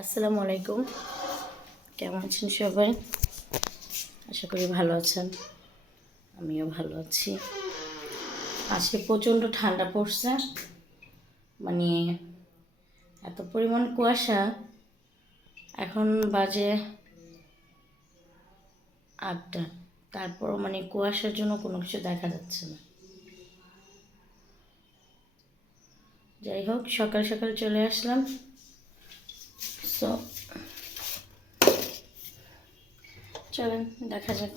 আসসালামু আলাইকুম। কেমন আছেন সবাই? আশা করি ভালো আছেন। আমিও ভালো আছি। আজকে প্রচণ্ড ঠান্ডা পড়ছে, মানে এত পরিমাণ কুয়াশা। এখন বাজে 8টা, তারপরও মানে কুয়াশার জন্য কোনো কিছু দেখা যাচ্ছে না। যাই হোক, সকাল সকাল চলে আসলাম। সো চলেন দেখা যাক।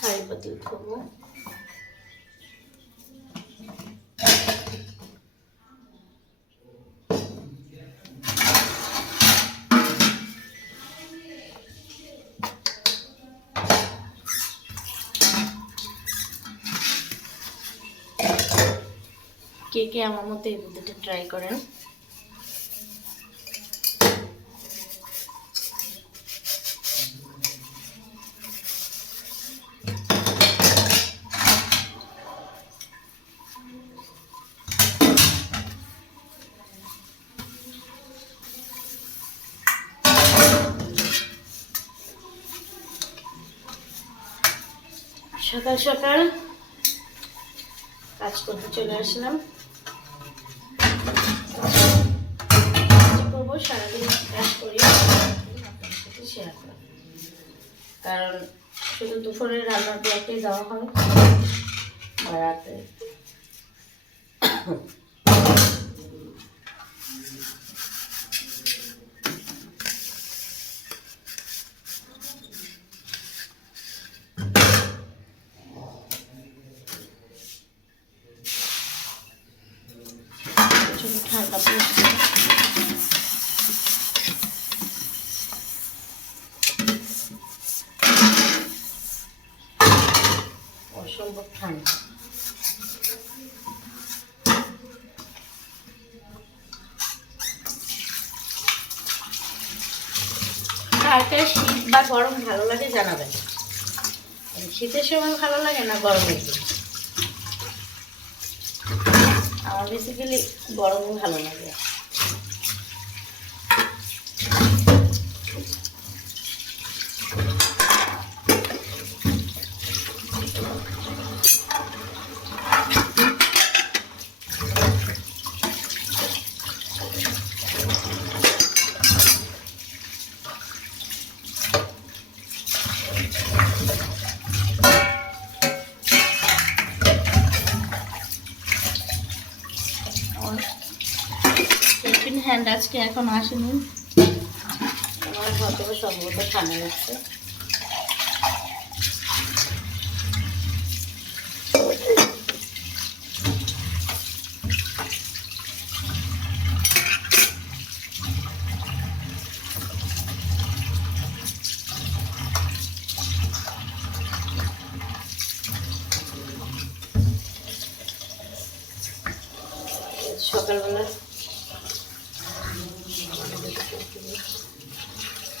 হাঁড়ি পাতিল ধোবো। কে কে আমার মতো এই পদ্ধতিটা ট্রাই করেন? সকাল সকাল কাজ করতে চলে আসলাম। করবো সারাদিন কাজ করি, শেয়ার করা, কারণ শুধু দুপুরের রান্নাটা একটাই দেওয়া হয় বা রাতে। প্রচুর ঠান্ডা পড়ছে। অসম্ভব ঠান্ডা। কার কার শীত বা গরম ভালো লাগে জানাবেন। শীতের সময় ভালো লাগে না গরমের দিন? আমার বেসিক্যালি গরমই ভালো লাগে। টিফিন হ্যান্ড আজকে এখন আসেনি, আমার হয়তো সম্ভবত ঠান্ডা লাগছে। সকালবেলা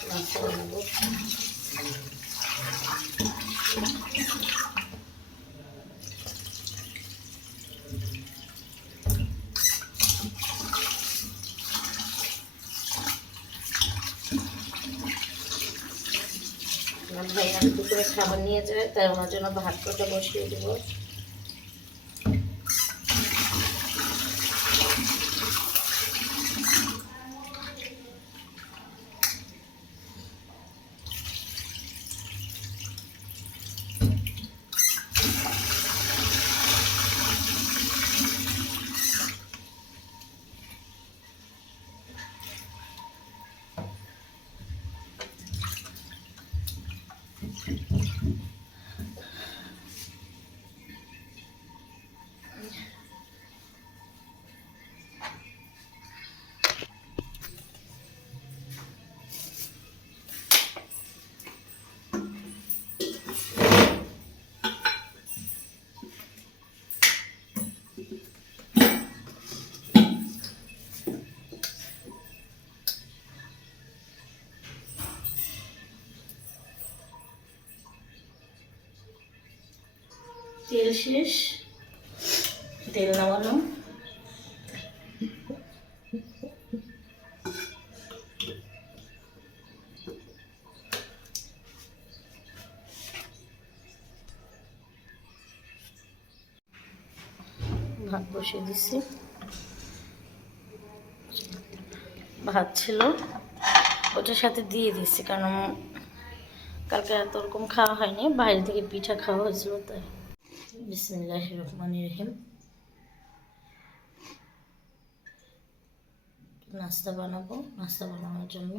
নাস্তা বানাবো। আমার ভাই আমি দুপুরে খাবার নিয়ে যায়, তাই ওনার জন্য ভাত কটা বসিয়ে দেবো। তেল শেষ, তেল নামালাম। ভাত বসিয়ে দিচ্ছি, ভাত ছিল ওটার সাথে দিয়ে দিচ্ছি, কারণ কালকে এত ওরকম খাওয়া হয়নি, বাইরে থেকে পিঠা খাওয়া হয়েছিল তাই। বিসমিল্লাহির রহমানির রহিম। নাস্তা বানাবো, নাস্তা বানানোর জন্য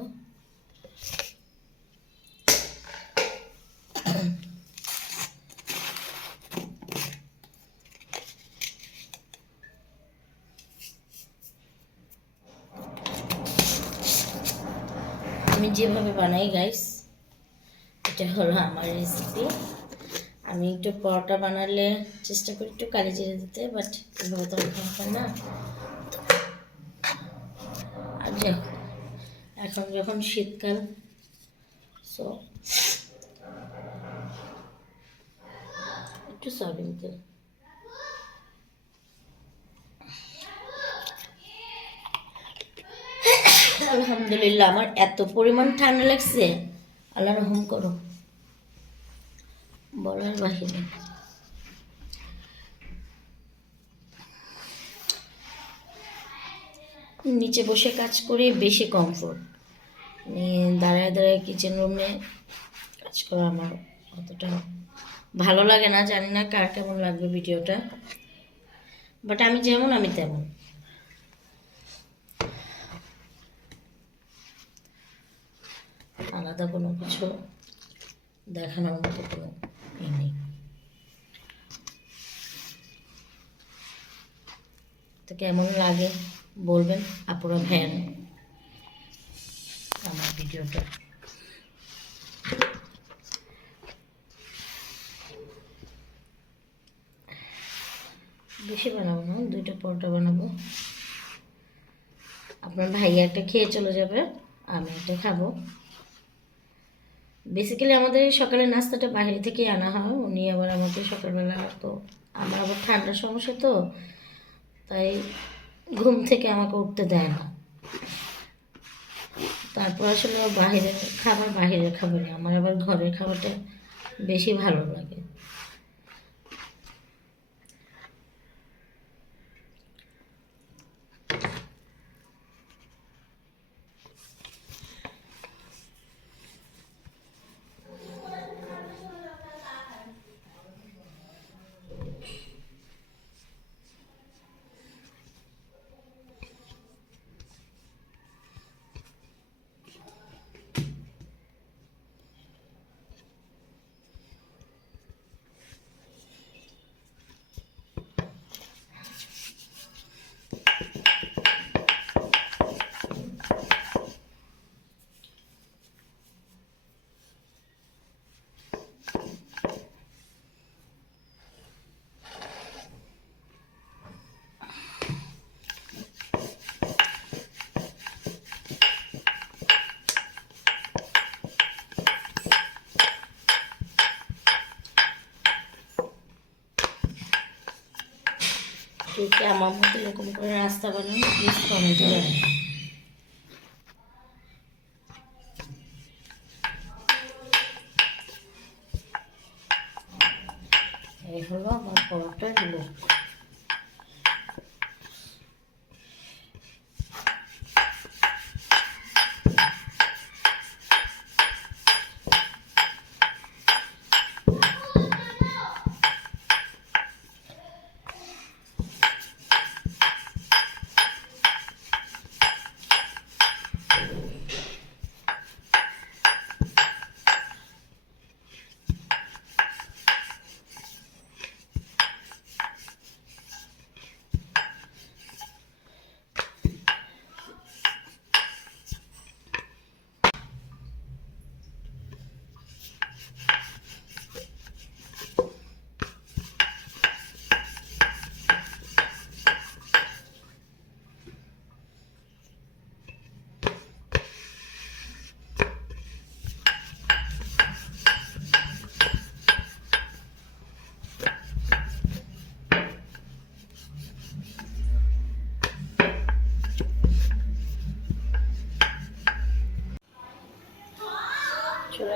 আমি যেভাবে বানাই গাইস, এটা হলো আমার রেসিপি। আমি একটু পরোটা বানালে চেষ্টা করি একটু কালি জিরে দিতে, বাট এভাবে তো হয় না। আর এখন যখন শীতকাল, সো একটু সয়াবিন তেল। আলহামদুলিল্লাহ, আমার এত পরিমাণ ঠান্ডা লাগছে, আল্লাহ রহম করো, বলার বাহিরে। নিচে বসে কাজ করে বেশি কমফোর্ট, দাঁড়ায় দাঁড়ায় কিচেন রুমে কাজ করা আমার অতটা ভালো লাগে না। জানি না কার কেমন লাগবে ভিডিওটা, বাট আমি যেমন আমি তেমন। আলাদা কোনো কিছু দেখানোর মতো কোনো ই নেই। তো কেমন লাগে বলবেন আপুরা ভাইয়ান আমার ভিডিওটা। বেশি বানাবো না, 2টা পরোটা বানাবো। আপনার ভাইয়া একটা খেয়ে চলে যাবে, আমি একটা খাবো। বেসিক্যালি আমাদের সকালের নাস্তাটা বাইরে থেকে আনা হয়, উনি আবার আমাকে সকালবেলা, তো আমার আবার ঠান্ডার সমস্যা, তো তাই ঘুম থেকে আমাকে উঠতে দেয় না। তারপর আসলে বাহিরের খাবারই, আমার আবার ঘরের খাবারটা বেশি ভালো লাগে। কে আমার মতো এরকম করে নাস্তা বানান, প্লিজ কমেন্টে জানাবেন। এই হলো আমার পরোটার লুক।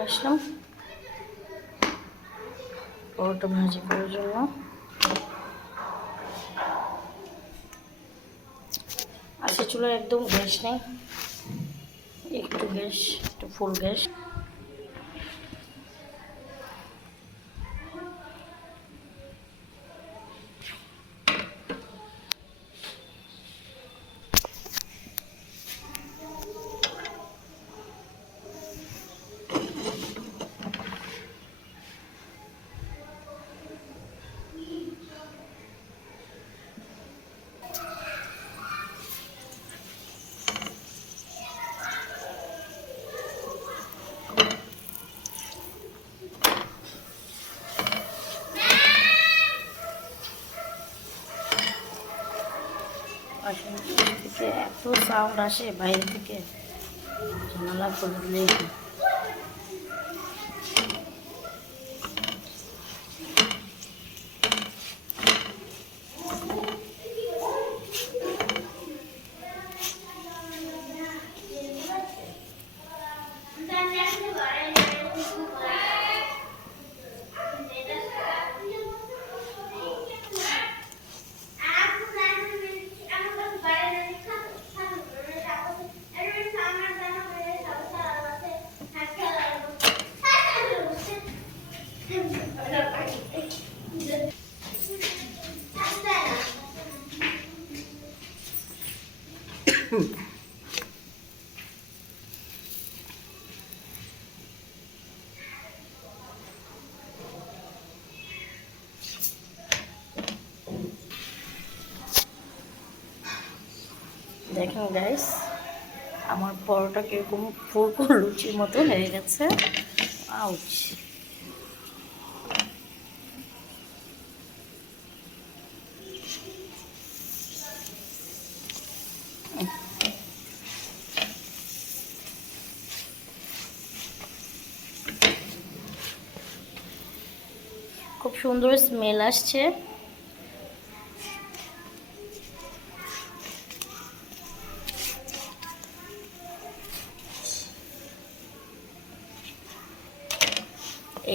আসলাম পরোটা ভাজি করার জন্য। আজকে চুলায় একদম গ্যাস নেই, একটু গ্যাস, একটু ফুল গ্যাস। থেকে এত সাউন্ড আসে বাইরে থেকে, জানালা খুলে দিলেই দেখেন গাইস, আমার পরোটা কিরকম ফুলকো লুচির মতো হয়ে গেছে। আউচ। খুব সুন্দর স্মেল আসছে।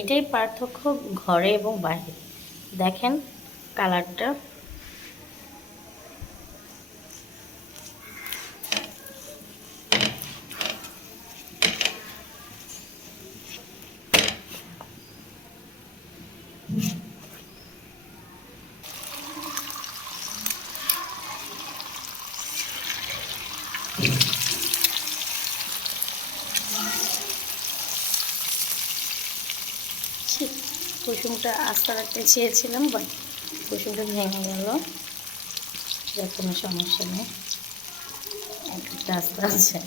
এটাই পার্থক্য ঘরে এবং বাইরে। দেখেন কালারটা। কুসুমটা আস্তে রাখতে চেয়েছিলাম, বাট কুসুমটা ভেঙে গেল। যার কোনো সমস্যা নেই, একটা আস্তে আছে।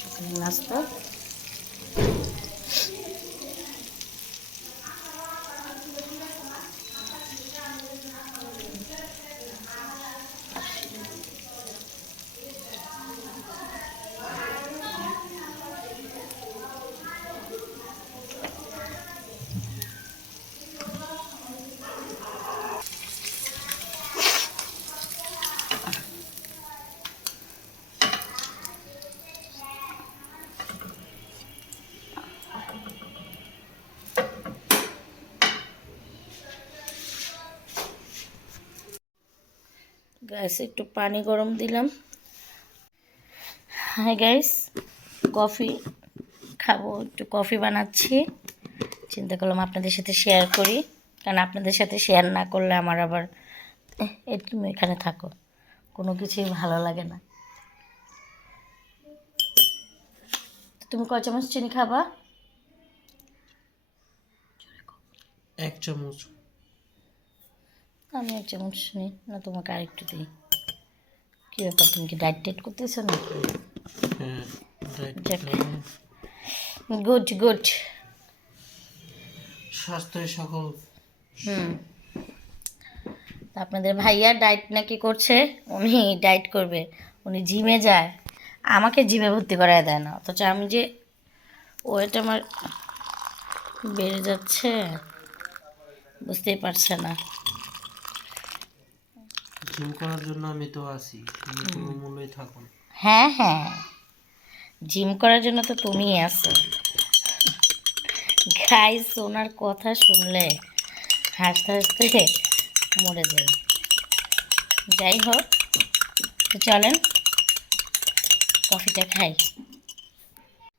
সকালের নাস্তা। গ্যাসে একটু পানি গরম দিলাম। হাই গাইস, কফি খাবো, একটু কফি বানাচ্ছি। চিন্তা করলাম আপনাদের সাথে শেয়ার করি, কারণ আপনাদের সাথে শেয়ার না করলে আমার আবার তুমি এখানে থাকো, কোনো কিছুই ভালো লাগে না। তুমি কয় চামচ চিনি খাবা? 1 চামচ। আমি 1 চামচ নিই না, তোমাকে আরেকটু দিই। কী ব্যাপার, তুমি কি ডায়েট টেট করতেছো নাকি? হ্যাঁ, গুড গুড। স্বাস্থ্যের সকল। তা আপনাদের ভাইয়া ডায়েট নাকি করছে, উনি ডায়েট করবে, উনি জিমে যায়, আমাকে জিমে ভর্তি করায় দেয় না, অথচ আমি যে ওয়েট আমার বেড়ে যাচ্ছে বুঝতেই পারছে না। জিম করার জন্য আমি তো আছি, তুমি কোনো মূল্যই থাকো না। হ্যাঁ হ্যাঁ, জিম করার জন্য তো তুমিই আছো। গাইস, ওনার কথা শুনলে হাসতে হাসতে মরে যাই। যাই হোক, তো চলেন কফিটা খাই।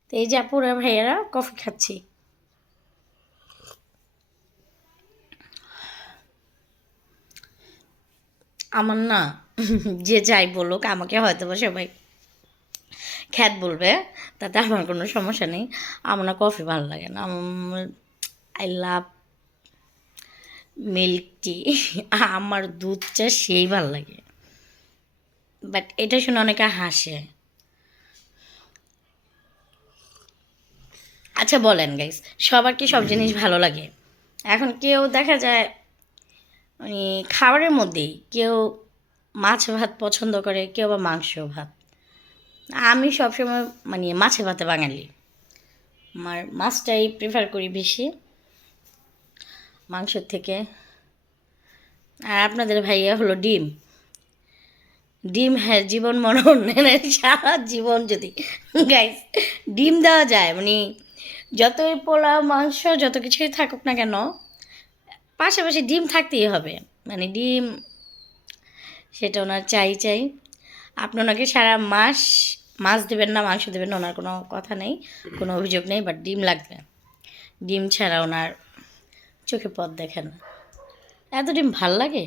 তো এই যে আপুরা ভাইয়েরা কফি খাচ্ছি। আমার না যে যাই বলুক, আমাকে হয়তো বা সবাই খ্যাত বলবে, তাতে আমার কোনো সমস্যা নেই। আমার না কফি ভালো লাগে না। I love milk tea. আমার দুধ চা সেই ভালো লাগে। বাট এটা শুনে অনেকে হাসে। আচ্ছা বলেন গাইস, সবার কি সব জিনিস ভালো লাগে? এখন কেউ দেখা যায় মানে খাবারের মধ্যেই কেউ মাছ ভাত পছন্দ করে, কেউ বা মাংস ভাত। আমি সবসময় মানে মাছে ভাতে বাঙালি, আমার মাছটাই প্রেফার করি বেশি মাংসের থেকে। আর আপনাদের ভাইয়া হলো ডিম। ডিম, হ্যাঁ, জীবন মরণ সারা জীবন যদি গাইস ডিম দেওয়া যায়, মানে যতই পোলাও মাংস যত কিছুই থাকুক না কেন, পাশাপাশি ডিম থাকতেই হবে। মানে ডিম সেটা ওনার চাই চাই। আপনি ওনাকে সারা মাস মাছ দেবেন না, মাংস দেবেন না, ওনার কোনো কথা নেই, কোনো অভিযোগ নেই, বাট ডিম লাগবে। ডিম ছাড়া ওনার চোখে পথ দেখে না। এত ডিম ভাল লাগে?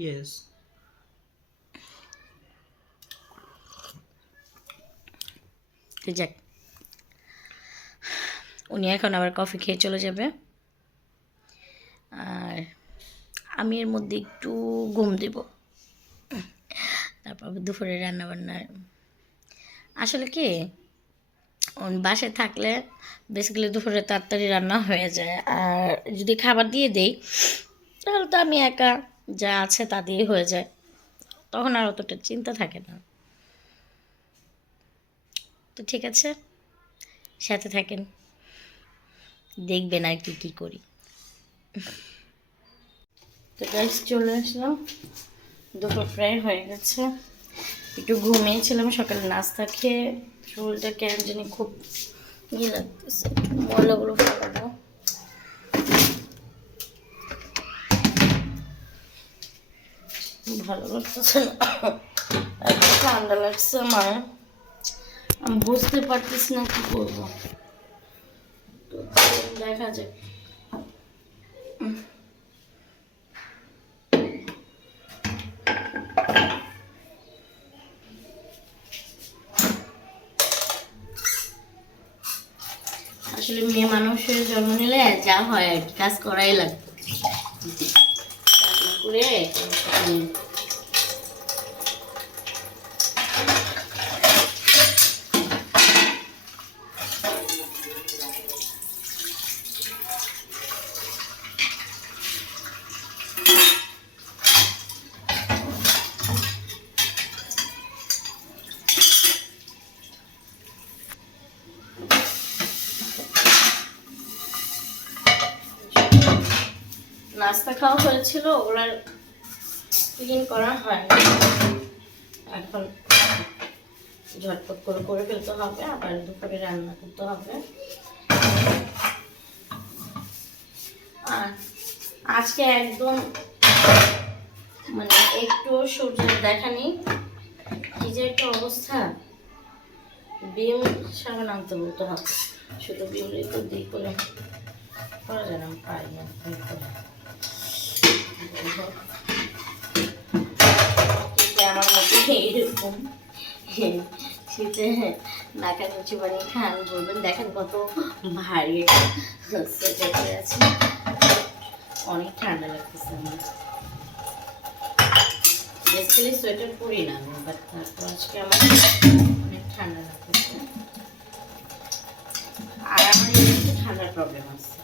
ইয়েস। তো যাক, উনি এখন আবার কফি খেয়ে চলে যাবে, আর আমি এর মধ্যে একটু ঘুম দেব, তারপর দুপুরে রান্নাবান্নার। আসলে কি, বাসায় থাকলে বেসিক্যালি দুপুরে তাড়াতাড়ি রান্না হয়ে যায়, আর যদি খাবার দিয়ে দেই তাহলে তো আমি একা যা আছে তা দিয়ে হয়ে যায়, তখন আর অতটা চিন্তা থাকে না। তো ঠিক আছে, সাথে থাকেন, দেখবেন আর কি কি করি। তো গাইস চলে আসলাম, দুপুর প্রায় হয়ে গেছে, একটু ঘুমিয়েছিলাম সকালে নাস্তা খেয়ে, শরীরটা কেন জানি খুব ইয়ে লাগতেছে, ময়লাগুলো ফেলাবো। ভালো লাগতেছে না, এত ঠান্ডা লাগছে আমার, আমি বুঝতে পারতেছি না কি করবো। তো দেখা যাক। আসলে মেয়ে মানুষের জন্ম নিলে যা হয় আর কি, কাজ করাই লাগবে, কাজ না করে নাস্তা খাওয়া হয়েছিল, ওগুলার ক্লিন করা হয়, এখন ঝটপট করে করে ফেলতে হবে, আবার দুপুরে রান্না করতে হবে। আর আজকে একদম মানে একটু সূর্যের দেখা নেই, কি যে একটা অবস্থা। বিম সাবান আনতে বলতে হবে, শুধু বিম তো দিই করে করা যায় না, আমি পারি না আমার মধ্যে এরকম শীতে নাকা মুচি বানিয়ে খান, বলবেন দেখেন কত ভারী সোয়েটার পরে আছে, অনেক ঠান্ডা লাগতেছে আমার। বেসিক্যালি সোয়েটার পরি না আমি, বাট তারপর আজকে আমার অনেক ঠান্ডা লাগতেছে। আর আমার একটু ঠান্ডার প্রবলেম আছে,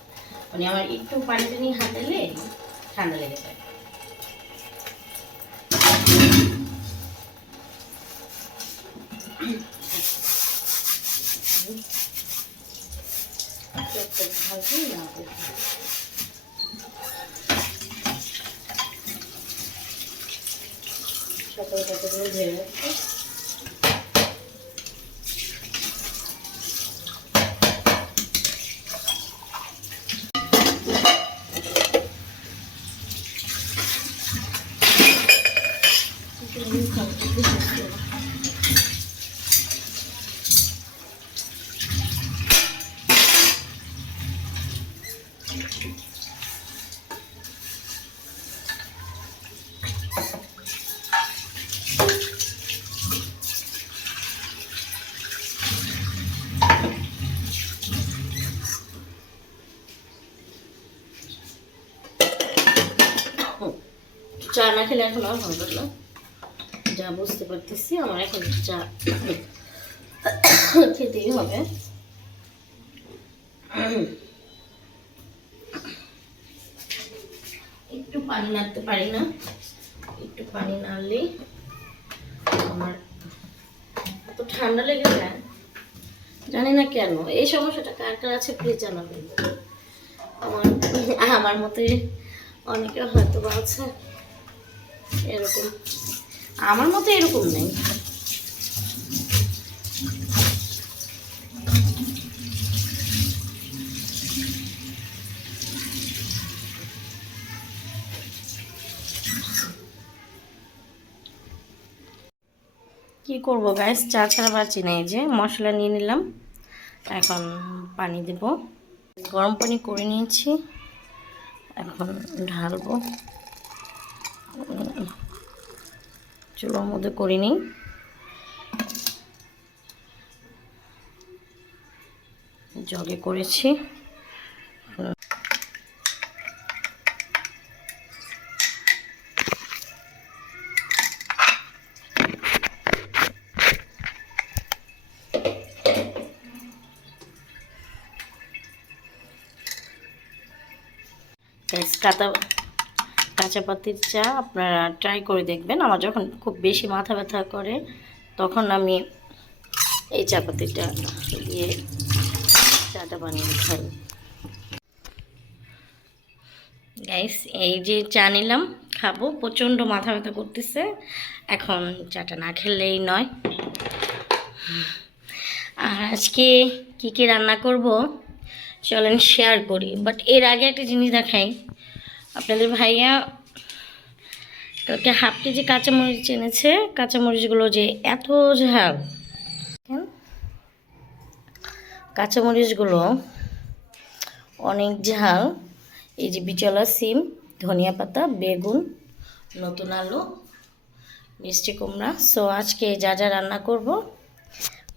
মানে আমার একটু পানিতে নিয়ে হাত দিলে ঠান্ডা লেগে যায়। হয়ে গেছে। চা না খেলে এখন আর হবে না, যা বুঝতে পারতেছি। আমার এখন চা খেতেই হবে। একটু পানি নাড়তে পারি না, একটু পানি নাড়লেই আমার এত ঠান্ডা লেগে যায়, জানি না কেন। এই সমস্যাটা কার কার আছে প্লিজ জানাবেন। আমার আমার মতে অনেকে হয়তো বা আছে এরকম, আমার মতো এরকম নেই। কি করব গাইস, চা ছাড়া বাঁচি না। এই যে মশলা নিয়ে নিলাম, এখন পানি দেব। গরম পানি করে নিয়েছি, এখন ঢালবো। চুলোর মধ্যে করে নিই। জগে করেছি। কাঁচা পাতির চা আপনারা ট্রাই করে দেখবেন। আমার যখন খুব বেশি মাথা ব্যথা করে তখন আমি এই চা পাতিটা দিয়ে চাটা বানিয়ে খাই। গাইস এই যে চা নিলাম, খাবো। প্রচণ্ড মাথা ব্যথা করতেছে, এখন চাটা না খেলেই নয়। আর আজকে কি কি রান্না করব চলেন শেয়ার করি। বাট এর আগে একটা জিনিস দেখাই আপনাদের। ভাইয়া কালকে হাফ কেজি কাঁচামরিচ এনেছে। কাঁচামরিচগুলো যে এত ঝাল, কাঁচামরিচগুলো অনেক ঝাল। এই যে বিচলা সিম, ধনিয়া পাতা, বেগুন, নতুন আলু, মিষ্টি কুমড়া। সো আজকে যা যা রান্না করব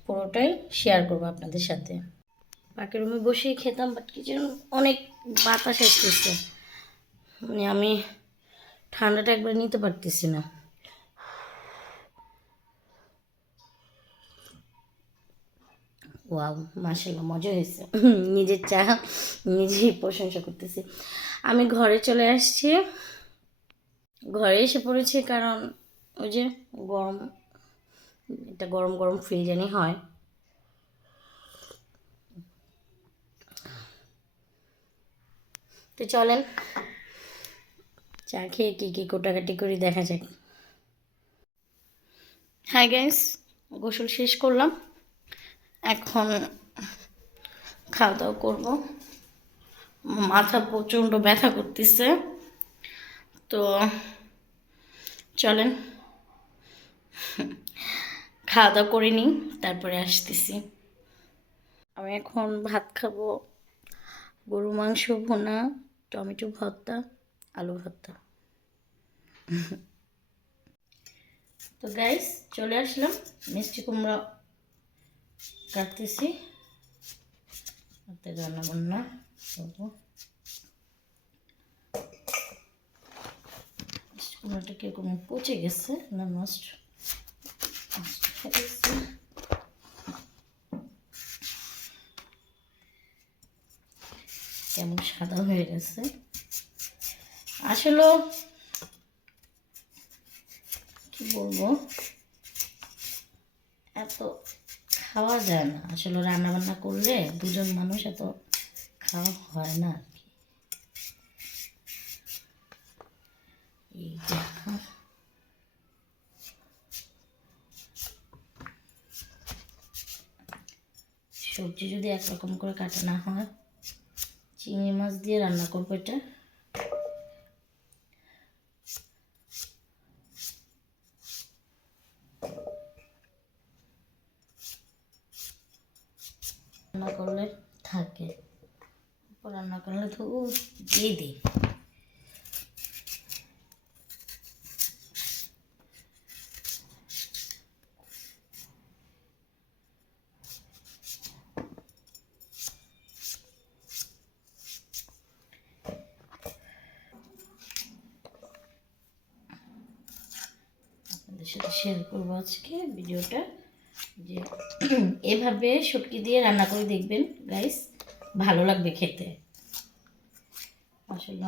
পুরোটাই শেয়ার করব আপনাদের সাথে। পাখির রুমে বসেই খেতাম, বাট কি যেন অনেক বাতাস আসতেছে, মানে আমি ঠান্ডাটা একবার নিতে পারতেছি না। ওয়াও, মাশাআল্লাহ, মজা হয়েছে। নিজের চা নিজেই প্রশংসা করতেছি। আমি ঘরে চলে আসছি, ঘরে এসে পড়েছি, কারণ ওই যে গরম, এটা গরম গরম ফিল জানি হয়। তো চলেন চা খেয়ে কী কী কোটাকাটি করি দেখা যাক। হাই গাইস, গোসল শেষ করলাম, এখন খাওয়া দাওয়া করবো। মাথা প্রচণ্ড ব্যথা করতেছে, তো চলেন খাওয়া দাওয়া করে নিই, তারপরে আসতেছি। আমি এখন ভাত খাবো, গরু মাংস ভুনা, টমেটো ভর্তা, আলু ভর্তা। তো গাইস চলে আসলাম, মিষ্টি কুমড়া কাটতেছি, হাতে রান্না বান্না করবো। মিষ্টি কুমড়াটা কিরকম পচে গেছে না নষ্ট, কেমন সাদা হয়ে গেছে। আসলে কি বলবো, এত খাওয়া যায় না আসলে, রান্না বান্না করলে দুজন মানুষ এত খাওয়া হয় না আর কি। এই সবজি যদি একরকম করে কাটা না হয়, চিংড়ি মাছ দিয়ে রান্না করবো এটা। রান্না করলে থাকে, রান্না করলে তো দিয়ে দিই। আপনাদের সাথে শেয়ার করবো আজকে ভিডিওটা, যে এভাবে শুটকি দিয়ে রান্না করে দেখবেন গাইস, ভালো লাগবে খেতে আসলে।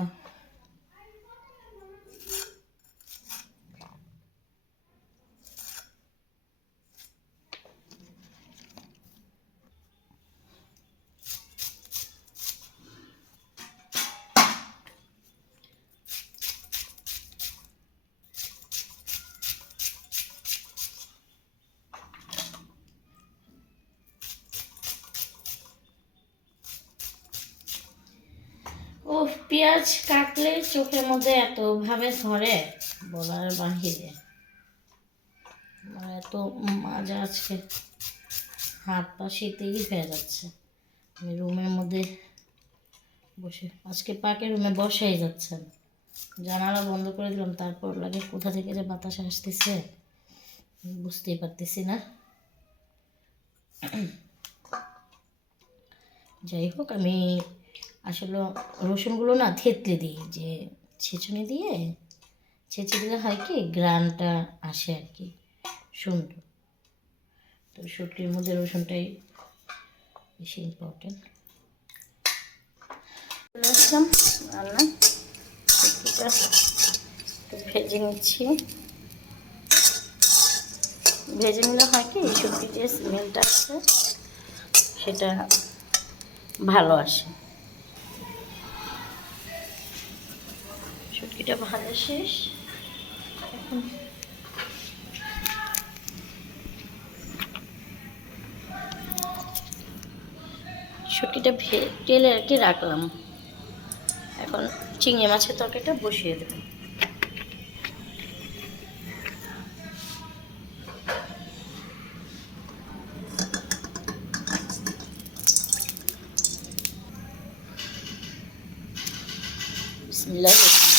ও পেঁয়াজ কাটলে চোখের মধ্যে এতভাবে ধরে বলার বাহিরে, এত মাজা আজকে হাত পা শীতেই হয়ে যাচ্ছে। আমি রুমের মধ্যে বসে আজকে পাকে রুমে বসাই যাচ্ছে না, জানালা বন্ধ করে দিলাম, তারপর লাগে কোথা থেকে যে বাতাস আসতেছে বুঝতেই পারতেছি না। যাই হোক, আমি আসলে রসুনগুলো না থেতলে দিই, যে ছেঁচুনি দিয়ে ছেঁচে দিলে হয় কি গ্রানটা আসে আর কি সুন্দর। তো শুটকির মধ্যে রসুনটাই বেশি ইম্পর্টেন্ট। চলে আসলাম রান্না, শুটকিটা একটু ভেজে নিচ্ছি। ভেজে নিলে হয় কি শুটকির যে স্মেলটা আছে সেটা ভালো আসে। শুটকিটা ভাজা শেষ, এখন শুটকিটা তেলে আর কি রাখলাম, এখন চিংড়ি মাছের তরকারিটা বসিয়ে দেব। বিসমিল্লাহির রহমানির রহিম।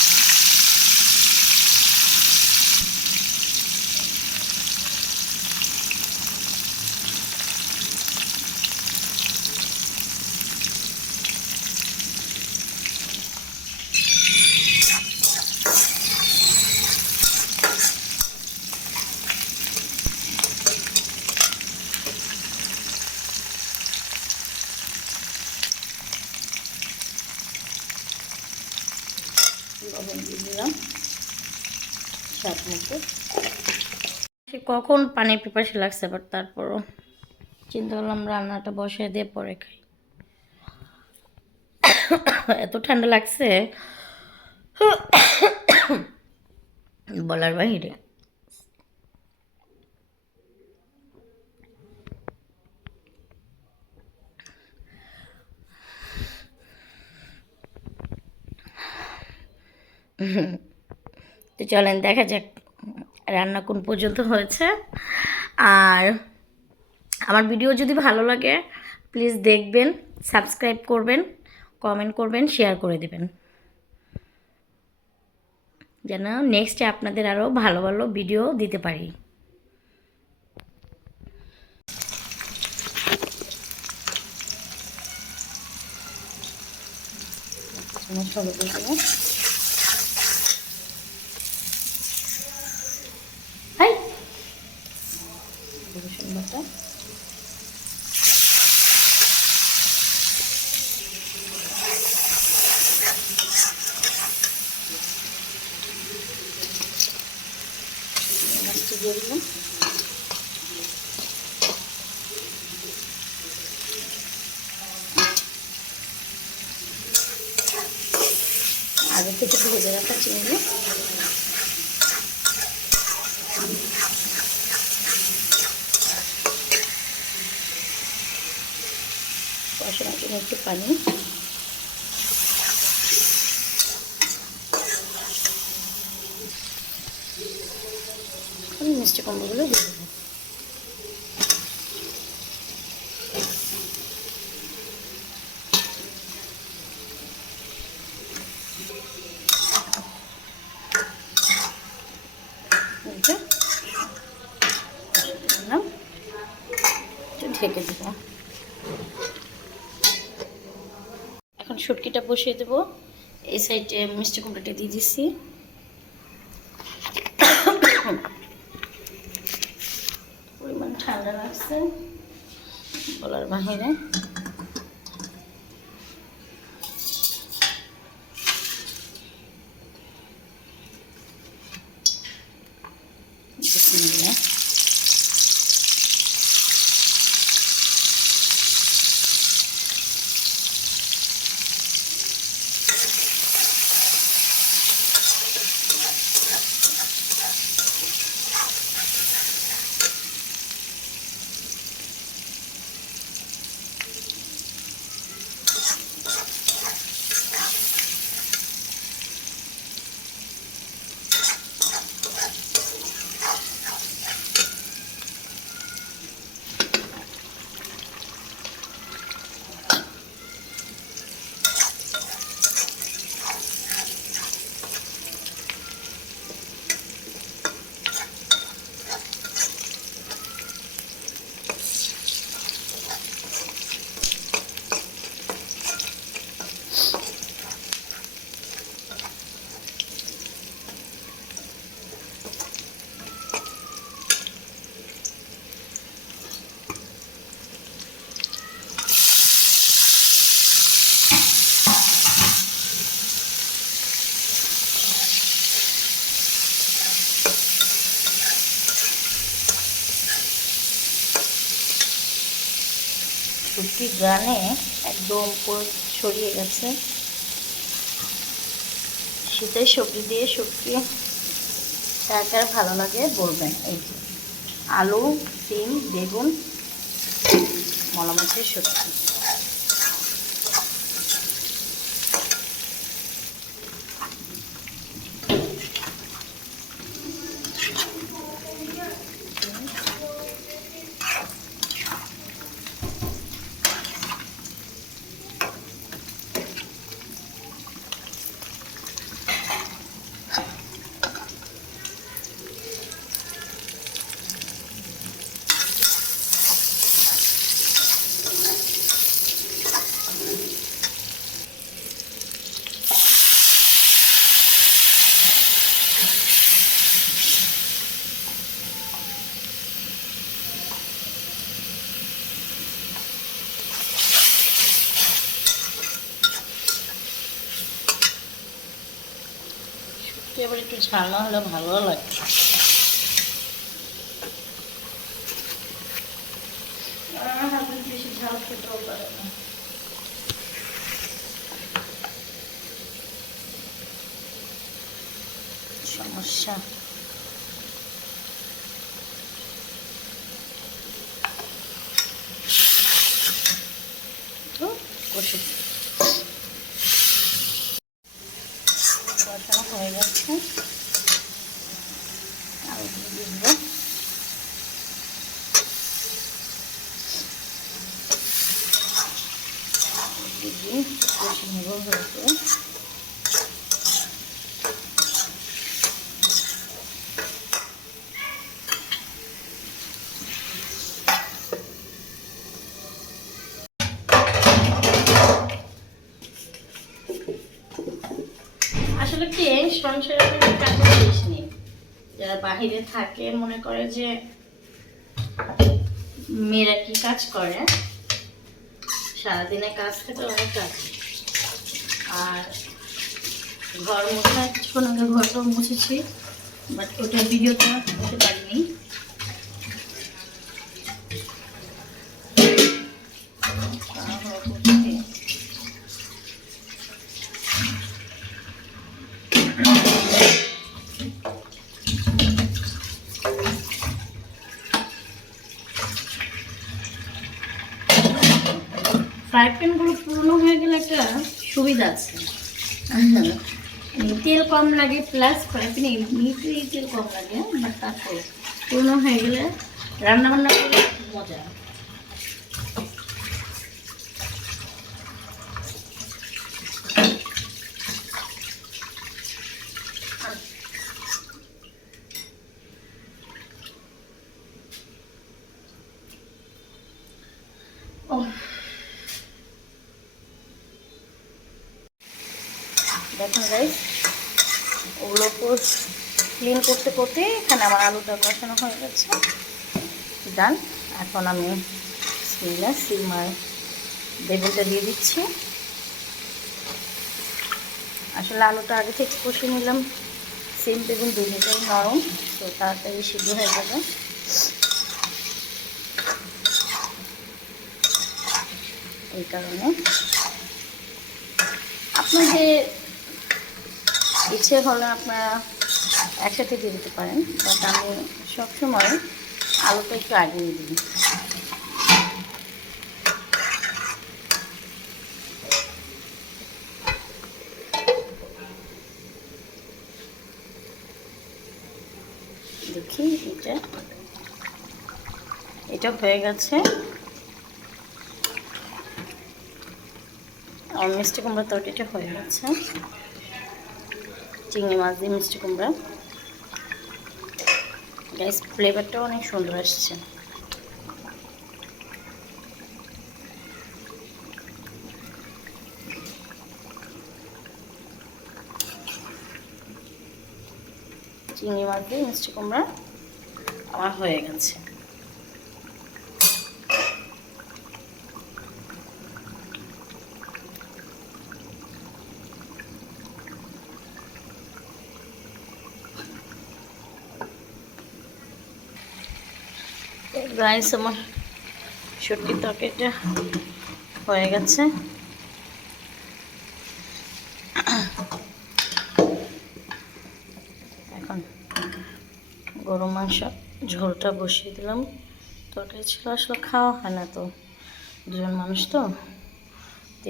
লবণ দিয়ে দিলাম স্বাদ মতো। কখন পানির পিপাসা লাগছে, বাট তারপরও চিন্তা করলাম রান্নাটা বসিয়ে দিয়ে পরে খাই। এত ঠান্ডা লাগছে বলার বাহিরে। তো চলেন দেখা যাক রান্না কোন পর্যন্ত হয়েছে। আর আমার ভিডিও যদি ভালো লাগে প্লিজ দেখবেন, সাবস্ক্রাইব করবেন, কমেন্ট করবেন, শেয়ার করে দেবেন, যেন নেক্সটে আপনাদের আরও ভালো ভালো ভিডিও দিতে পারি। হাই রসুন বাটা, মাছটা দিয়ে দিলাম। আগে থেকে ভেজে রাখা চিংড়ি, বসানোর জন্য একটু পানি। আমি মিষ্টি কুমড়োগুলো দিয়ে দেবো। ঢেকে দেব। এখন শুটকিটা বসিয়ে দেব। এই সাইডে মিষ্টি কুমড়োটা দিয়ে দিচ্ছি। পরিমাণ ঠান্ডা লাগছে বলার বাহিরে। শুটকির গ্রানে একদম পুরো ছড়িয়ে গেছে। শীতের সবজি দিয়ে শুটকি কার কার ভালো লাগে বলবেন। এই যে আলু, সিম, বেগুন, মলা মাছের শুটকি। এবার একটু ঝাল না হলে ভালো লাগে। বেশি ঝাল খেতেও পারে না। সমস্যা। তো কষে কষানো হয়ে যাচ্ছে। আলু দিয়ে দিব। কষে নেব হয়েছে। আসলে কি সংসারে কোনো কাজের জিনিস নেই। যারা বাহিরে থাকে মনে করে যে মেয়েরা কি কাজ করে, সারাদিনে কাজ থাকে অনেক কাজ। আর ঘর মোছা কিছুক্ষণ আগে ঘরটাও মুছেছি, বাট ওটা ভিডিওটা করতে পারিনি। ফ্রাই প্যানগুলো পুরনো হয়ে গেলে একটা সুবিধা আছে, তেল কম লাগে, প্লাস ফ্রাই প্যানে এমনিতেই তেল কম লাগে, বাট তারপর পুরনো হয়ে গেলে রান্না বান্না করলে খুব মজা। ও দেখুন গাইস, ওগুলো ক্লিন করতে করতে এখানে আমার আলুটা কষানো হয়ে গেছে, ডান। এখন আমি সিমার বেগুনটা দিয়ে দিচ্ছি। আসলে আলুটা আগে থেকে কষে নিলাম, সিম বেগুন দুটোটাই নরম, তো তাড়াতাড়ি সিদ্ধ হয়ে যাবে। এই কারণে আপনাদের ইচ্ছে হলে আপনারা একসাথে দিয়ে দিতে পারেন, বাট আমি সবসময় আলুটা একটু আগে দিই। দেখি এটা হয়ে গেছে। আমার মিষ্টি কুমড়ার তরকারিটা হয়ে গেছে, চিংড়ি মাছ দিয়ে মিষ্টি কুমড়া। গাইস, ফ্লেভারটাও অনেক সুন্দর আসছে। চিংড়ি মাছ দিয়ে মিষ্টি কুমড়া আমার হয়ে গেছে। গাইস, আমার শুটকির তরকারিটা হয়ে গেছে। এখন গরু মাংস ঝোলটা বসিয়ে দিলাম। তরকারি ছিল, আসলে খাওয়া হয় না তো, দুজন মানুষ তো।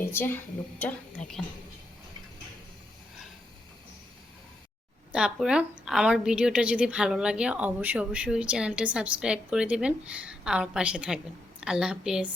এই যে লুকটা দেখেন। তারপরে আমার ভিডিওটা যদি ভালো লাগে অবশ্যই চ্যানেলটা সাবস্ক্রাইব করে দিবেন, আমার পাশে থাকবেন। আল্লাহ হাফেজ।